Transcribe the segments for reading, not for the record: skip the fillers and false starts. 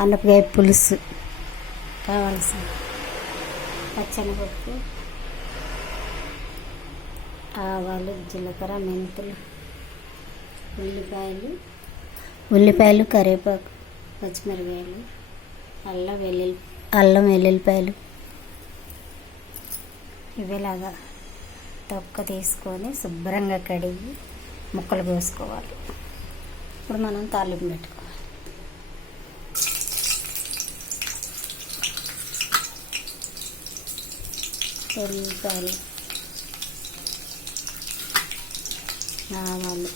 ఆనపకాయ పులుసు కావాల్సిన పచ్చనిపప్పు, ఆవాలు, జీలకర్ర, మెంతులు, ఉల్లిపాయలు, కరివేపాకు, పచ్చిమిరపకాయలు, అల్లం వెల్లుల్లిపాయలు ఇవేలాగా తొక్క తీసుకొని శుభ్రంగా కడిగి ముక్కలు కోసుకోవాలి. ఇప్పుడు మనం తాలింపు పెట్టుకోవాలి. ఉల్లిపాయలు, ఆవాలు,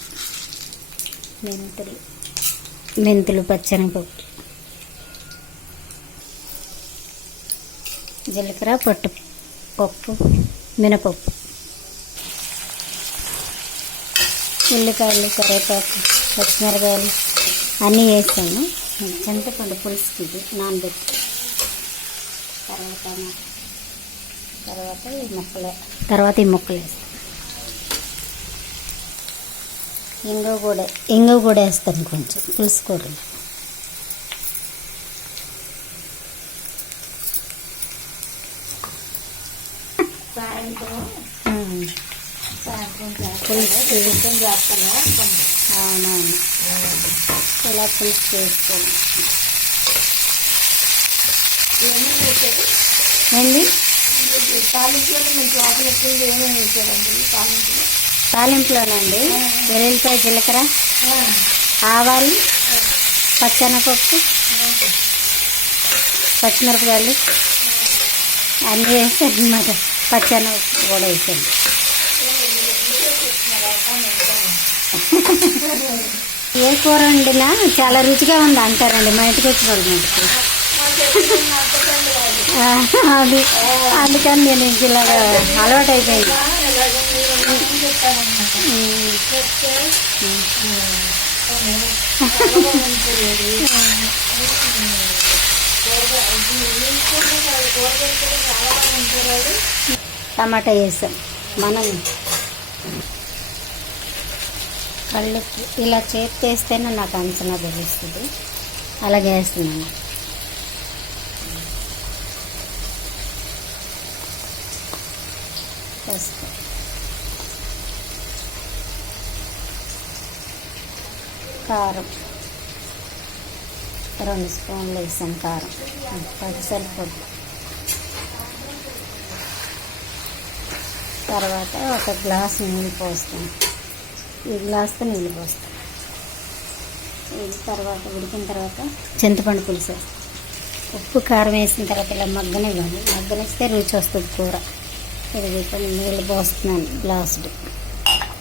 మెంతులు, పచ్చనిపప్పు, జీలకర్ర, పప్పు, మినపప్పు, ఉల్లిపాయలు, కరివేపాకు, పచ్చిమిరపకాయలు అన్నీ వేసాను. చింతపండు పులుసుకి ఇది నానబెట్టి తర్వాత ఈ ముక్కలు వేస్తాను. ఇంగువ కూడా వేస్తాను కొంచెం పులుసు కూరలో. అవునవును, ఇలా పులుసు చేసుకోండి. ఏంటి తాలింపులోనండి? వెల్లుల్లిపాయ, జీలకర్ర, ఆవాలు, పచ్చనపప్పు, పచ్చిమిరపకాయలు అన్నీ వేసాను అన్నమాట. పచ్చనపప్పు కూడా వేసాను. ఏ కూర వండినా చాలా రుచిగా ఉంది అంటారండి మా ఇంటికి వచ్చిన వాళ్ళ ఇంటికి. అది అందుకని నేను ఇంక ఇలాగా అలవాటు అయిపోయింది. టమాటా వేసాం. మనం కళ్ళకి ఇలా చేతి వేస్తేనే నాకు అంచనా తెలుస్తుంది. అలాగే వేస్తున్నాను. కారం 2 స్పూన్లు వేసాను. కారం 10 సరిపోద్ది. తర్వాత 1 గ్లాసు నీళ్ళు పోస్తాను. ఈ గ్లాస్తో నీళ్ళు పోస్తాను. ఇది తర్వాత ఉడికిన తర్వాత చింతపండు పులుసు వేస్తాను. ఉప్పు కారం వేసిన తర్వాత ఇలా మగ్గనివ్వాలి. మగ్గనిస్తే రుచి వస్తుంది కూర. ఇది కొన్ని నీళ్ళు పోస్తున్నాను గ్లాసుడు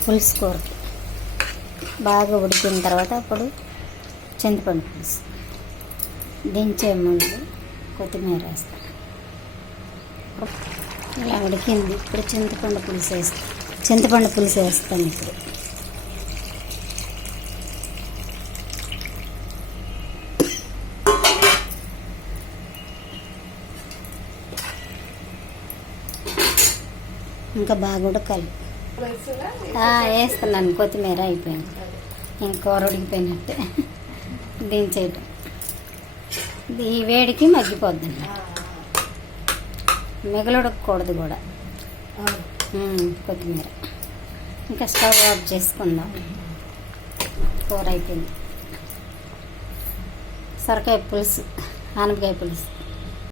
పులుసు కూరకి. బాగా ఉడికిన తర్వాత అప్పుడు చింతపండు పులుసు. దించే ముందు కొత్తిమీర వేస్తాను. ఇలా ఉడికింది. ఇప్పుడు చింతపండు పులుసు వేస్తాను. ఇప్పుడు ఇంకా బాగా ఉడకాలి. వేస్తున్నాను. కొత్తిమీర అయిపోయింది. ఇంక కూర ఉడికిపోయినట్టే దించేయటం. ఈ వేడికి మగ్గిపోద్దండి. మిగలడకూడదు కూడా కొత్తిమీర. ఇంకా స్టవ్ ఆఫ్ చేసుకుందాం. కూర అయిపోయింది. సొరకాయ పులుసు, ఆనపకాయ పులుసు.